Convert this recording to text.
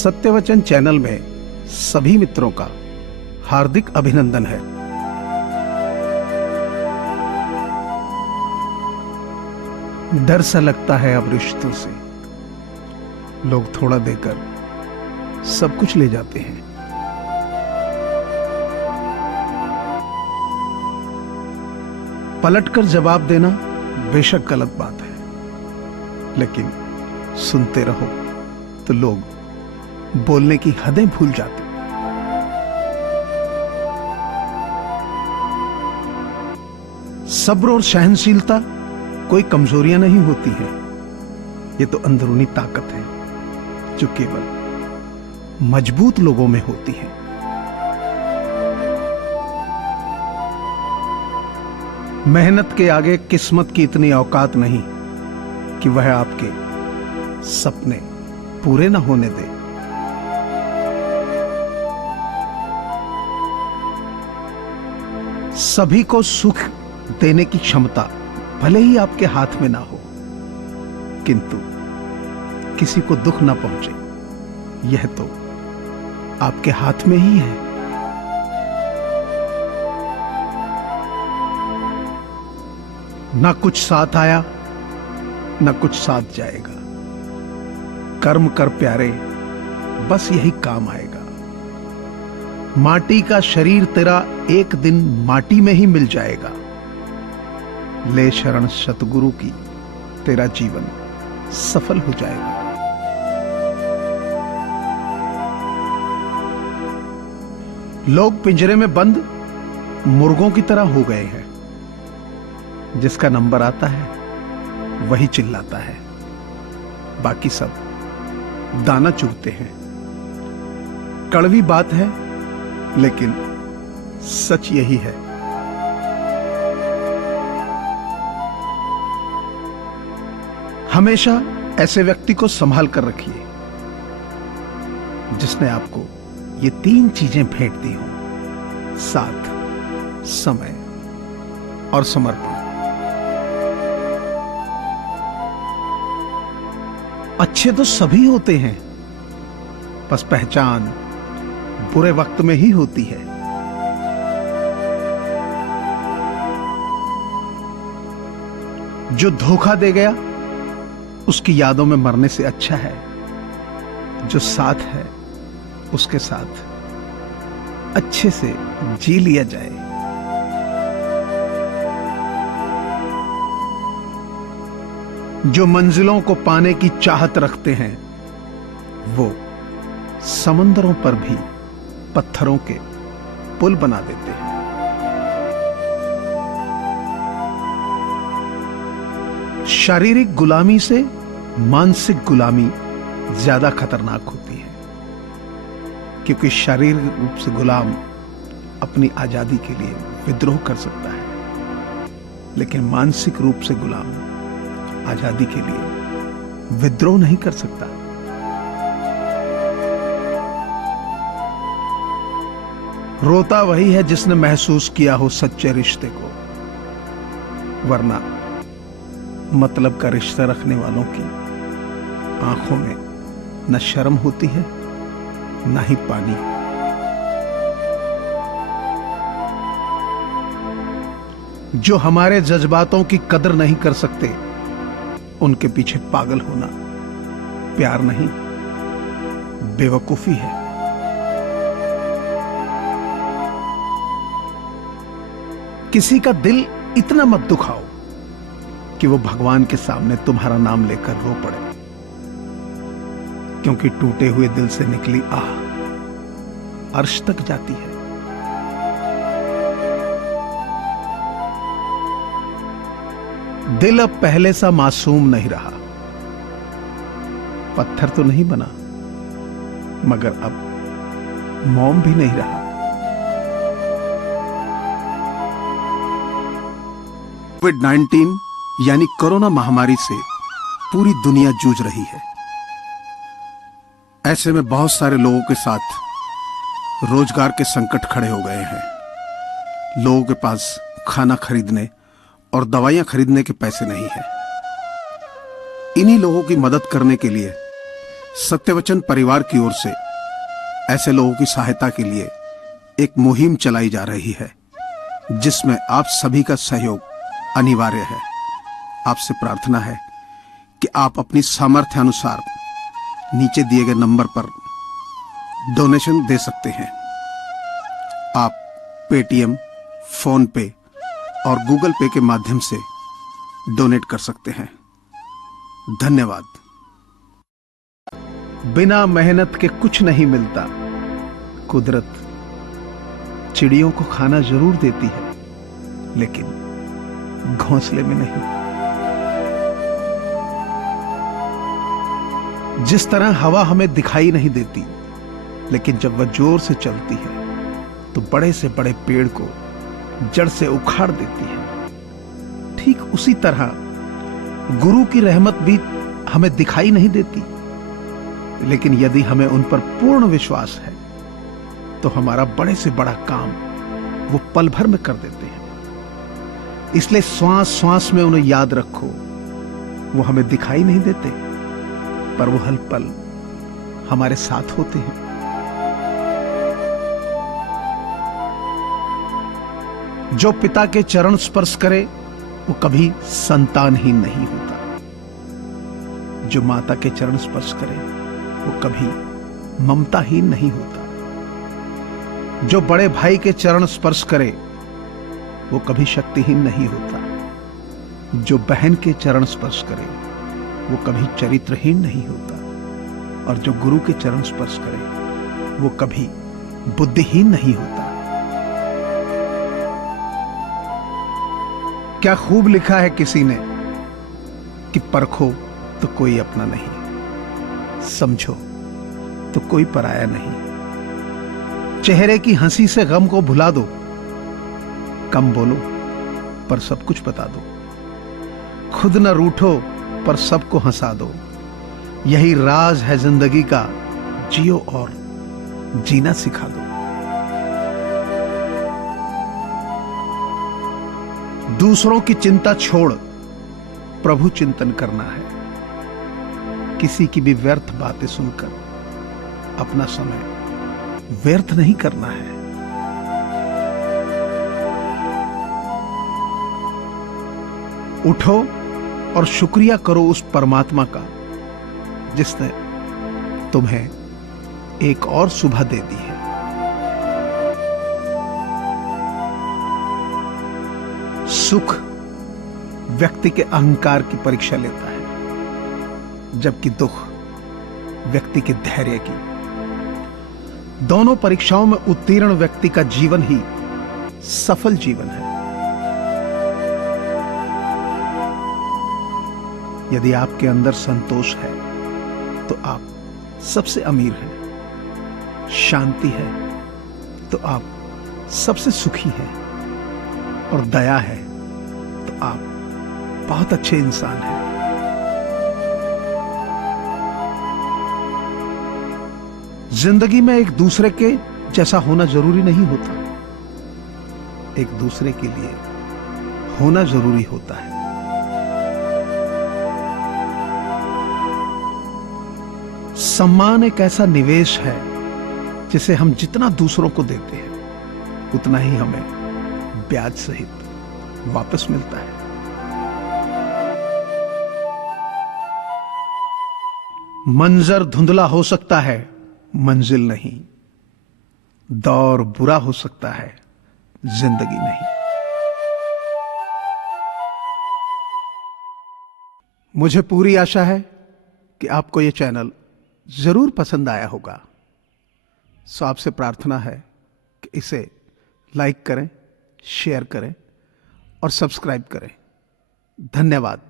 सत्यवचन channel में सभी मित्रों का हार्दिक अभिनंदन है। डर सा लगता है अब रिश्तों से, लोग थोड़ा देकर सब कुछ ले जाते हैं। पलटकर जवाब देना बेशक गलत बात है, लेकिन सुनते रहो तो लोग बोलने की हदें भूल जाते। सब्र और सहनशीलता कोई कमजोरियां नहीं होती हैं, ये तो अंदरूनी ताकत है जो केवल मजबूत लोगों में होती है। मेहनत के आगे किस्मत की इतनी औकात नहीं कि वह आपके सपने पूरे न होने दे। सभी को सुख देने की क्षमता भले ही आपके हाथ में ना हो, किंतु किसी को दुख ना पहुंचे यह तो आपके हाथ में ही है। ना कुछ साथ आया ना कुछ साथ जाएगा, कर्म कर प्यारे बस यही काम आएगा। माटी का शरीर तेरा एक दिन माटी में ही मिल जाएगा, ले शरण सतगुरु की तेरा जीवन सफल हो जाएगा। लोग पिंजरे में बंद मुर्गों की तरह हो गए हैं, जिसका नंबर आता है वही चिल्लाता है, बाकी सब दाना चुगते हैं। कड़वी बात है लेकिन सच यही है। हमेशा ऐसे व्यक्ति को संभाल कर रखिए जिसने आपको ये 3 चीजें भेंट दी हों: साथ, समय और समर्पण। अच्छे तो सभी होते हैं, बस पहचान बुरे वक्त में ही होती है। जो धोखा दे गया उसकी यादों में मरने से अच्छा है जो साथ है उसके साथ अच्छे से जी लिया जाए। जो मंजिलों को पाने की चाहत रखते हैं वो समंदरों पर भी पत्थरों के पुल बना देते हैं। शारीरिक गुलामी से मानसिक गुलामी ज्यादा खतरनाक होती है, क्योंकि शारीरिक रूप से गुलाम अपनी आजादी के लिए विद्रोह कर सकता है, लेकिन मानसिक रूप से गुलाम आजादी के लिए विद्रोह नहीं कर सकता। रोता वही है जिसने महसूस किया हो सच्चे रिश्ते को, वरना मतलब का रिश्ता रखने वालों की आंखों में न शर्म होती है न ही पानी। जो हमारे जज्बातों की कदर नहीं कर सकते उनके पीछे पागल होना प्यार नहीं बेवकूफी है। किसी का दिल इतना मत दुखाओ कि वो भगवान के सामने तुम्हारा नाम लेकर रो पड़े, क्योंकि टूटे हुए दिल से निकली आह अर्श तक जाती है। दिल अब पहले सा मासूम नहीं रहा, पत्थर तो नहीं बना मगर अब मोम भी नहीं रहा। कोविड-19 यानी कोरोना महामारी से पूरी दुनिया जूझ रही है। ऐसे में बहुत सारे लोगों के साथ रोजगार के संकट खड़े हो गए हैं। लोगों के पास खाना खरीदने और दवाइयां खरीदने के पैसे नहीं है। इन्हीं लोगों की मदद करने के लिए सत्यवचन परिवार की ओर से ऐसे लोगों की सहायता के लिए एक मुहिम चलाई जा रही है, जिसमें आप सभी का सहयोग अनिवार्य है। आपसे प्रार्थना है कि आप अपनी सामर्थ्य अनुसार नीचे दिए गए नंबर पर डोनेशन दे सकते हैं। आप पेटीएम, फोन पे और गूगल पे के माध्यम से डोनेट कर सकते हैं। धन्यवाद। बिना मेहनत के कुछ नहीं मिलता। कुदरत चिड़ियों को खाना जरूर देती है, लेकिन घोंसले में नहीं। जिस तरह हवा हमें दिखाई नहीं देती, लेकिन जब वह जोर से चलती है तो बड़े से बड़े पेड़ को जड़ से उखाड़ देती है, ठीक उसी तरह गुरु की रहमत भी हमें दिखाई नहीं देती, लेकिन यदि हमें उन पर पूर्ण विश्वास है तो हमारा बड़े से बड़ा काम वो पल भर में कर देते हैं। इसलिए श्वास श्वास में उन्हें याद रखो। वो हमें दिखाई नहीं देते, पर वो हर पल हमारे साथ होते हैं। जो पिता के चरण स्पर्श करे वो कभी संतानहीन नहीं होता। जो माता के चरण स्पर्श करे वो कभी ममताहीन नहीं होता। जो बड़े भाई के चरण स्पर्श करे वो कभी शक्तिहीन नहीं होता। जो बहन के चरण स्पर्श करे वो कभी चरित्रहीन नहीं होता। और जो गुरु के चरण स्पर्श करे वो कभी बुद्धिहीन नहीं होता। क्या खूब लिखा है किसी ने कि परखो तो कोई अपना नहीं, समझो तो कोई पराया नहीं। चेहरे की हंसी से गम को भुला दो, कम बोलो पर सब कुछ बता दो। खुद न रूठो पर सबको हंसा दो। यही राज है जिंदगी का, जियो और जीना सिखा दो। दूसरों की चिंता छोड़ प्रभु चिंतन करना है। किसी की भी व्यर्थ बातें सुनकर अपना समय व्यर्थ नहीं करना है। उठो और शुक्रिया करो उस परमात्मा का जिसने तुम्हें एक और सुबह दे दी है। सुख व्यक्ति के अहंकार की परीक्षा लेता है, जबकि दुख व्यक्ति के धैर्य की। दोनों परीक्षाओं में उत्तीर्ण व्यक्ति का जीवन ही सफल जीवन है। यदि आपके अंदर संतोष है तो आप सबसे अमीर हैं। शांति है तो आप सबसे सुखी हैं। और दया है तो आप बहुत अच्छे इंसान हैं। जिंदगी में एक दूसरे के जैसा होना जरूरी नहीं होता, एक दूसरे के लिए होना जरूरी होता है। सम्मान एक ऐसा निवेश है जिसे हम जितना दूसरों को देते हैं उतना ही हमें ब्याज सहित वापस मिलता है। मंजर धुंधला हो सकता है, मंजिल नहीं। दौर बुरा हो सकता है, जिंदगी नहीं। मुझे पूरी आशा है कि आपको यह चैनल जरूर पसंद आया होगा। सो आपसे प्रार्थना है कि इसे लाइक करें, शेयर करें और सब्सक्राइब करें। धन्यवाद।